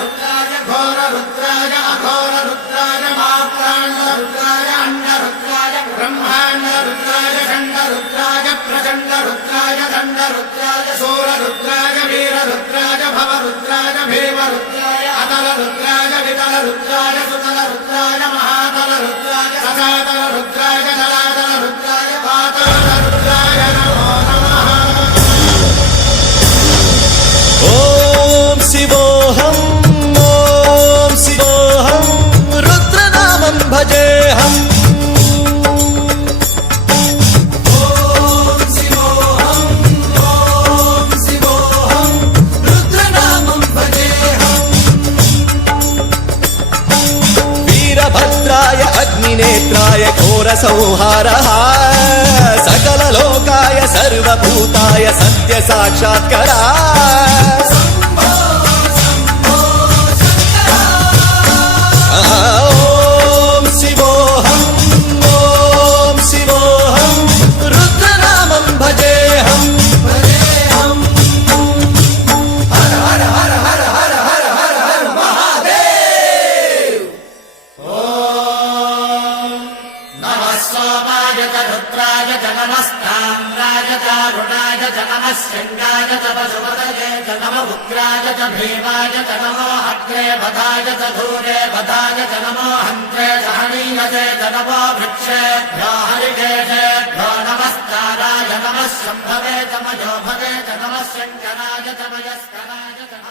रुद्राय घोर रुद्राय अघोर रुद्राय मात्राण्ड रुद्राय अंड रुद्राय ब्रह्मांड रुद्राय खंड रुद्राय प्रचंड रुद्राय दंड रुद्राय शूर रुद्राय वीर रुद्राय भव रुद्राय भीम रुद्राय अतल रुद्राय वितल रुद्राय सुतल रुद्राय महातल रुद्राय सदातल रुद्राय जलातल रुद्राय पाताल रुद्राय नमो नमः। ओम शिवोऽहं रुद्रनामं भजेऽहम्। वीरभद्राय अग्निनेत्राय घोरसंहारः सकललोकाय सर्वभूताय सत्यसाक्षात्करा। ओम शिवोऽहं रुद्रनामं भजेऽहम्। हर हर हर हर हर हर हर हर महादेव। नमः सोमाय च रुद्राय च नमस्ताम्राय च अरुणाय च नमः शृङ्गाय च पशुपतये च नमः उग्राय च भीमाय च नमो अग्रे वधाय च धूरे वधाय च नमो हन्त्रे च हनीयसे च नमो वृक्षेभ्यो हरिकेशेभ्यो नमस्काराय नमः शम्भवे च मयोभवे च नमः शङ्कराय च मयस्कराय च